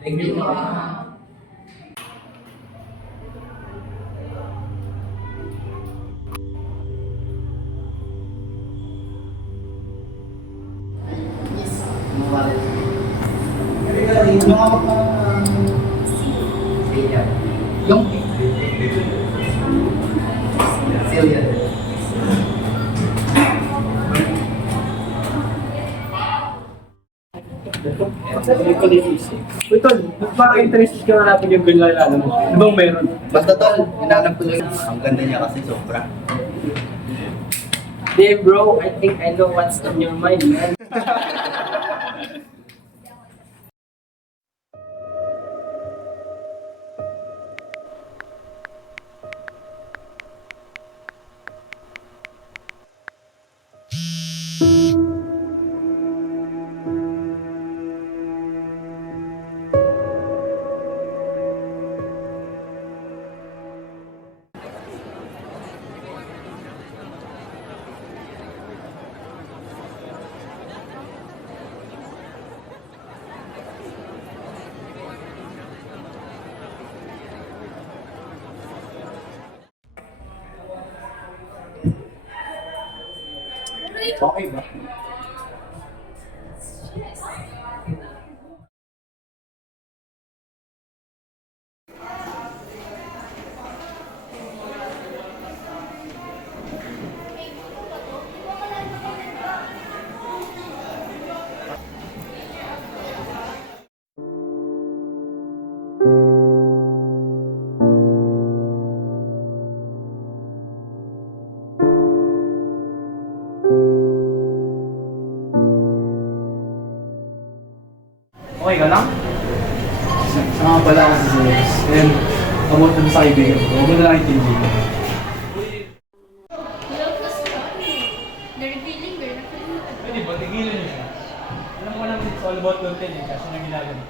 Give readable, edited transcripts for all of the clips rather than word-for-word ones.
Thank you. Yung Celia. Uy, tol, parang interested ka na natin yung girl na alam mo. Ano bang meron? Basta tol, hinanap ko lang. Ang ganda niya kasi sobra. Damn bro, I think I know what's on your mind, man. Okay ba? Okay ka lang? Sa nga pala ako sa Zeus. And, about dun sa kaibigan ko. Huwag mo na lang itindihin. The revealing girl na Pwede ba? Tigilan niyo siya. Alam ko naman it's all about content eh. Kasi nang ginagawa.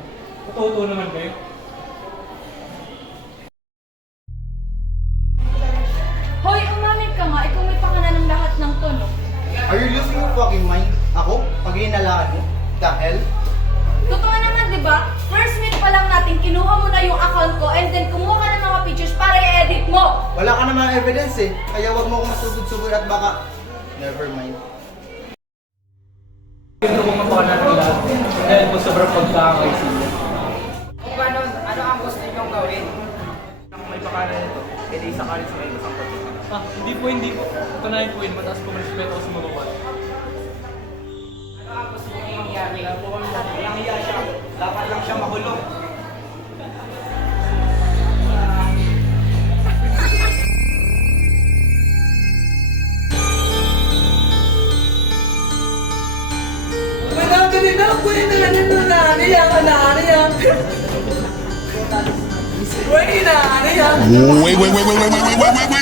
Totoo naman kayo. Hoy, umamin ka nga. Ikaw may pangalan ng lahat ng to, no? Are you losing your fucking mind? Ako? Pag hinalaan mo? The hell? Totoo naman, di ba? First meet pa lang natin, kinuha mo na yung account ko and then kumuha ka ng mga pictures para i-edit mo. Wala ka namang evidence eh. Kaya wag mo akong masugod-sugod at baka... Never mind. Ito kung mapakanan ng lahat. Dahil po sobrang pagkakay siya. Kung ano ang gusto niyong gawin? Kung may pakanan nito, edi isa ka rin sa kayo kasang hindi po. Tunahin po yun, mataas po respeto ko sa mga kapatid. Ano ang gusto niyong mangyari? Walang hiya siya. Dapat lang siya mahulog. Wait, wait, wait, wait, wait, wait, wait, wait, wait.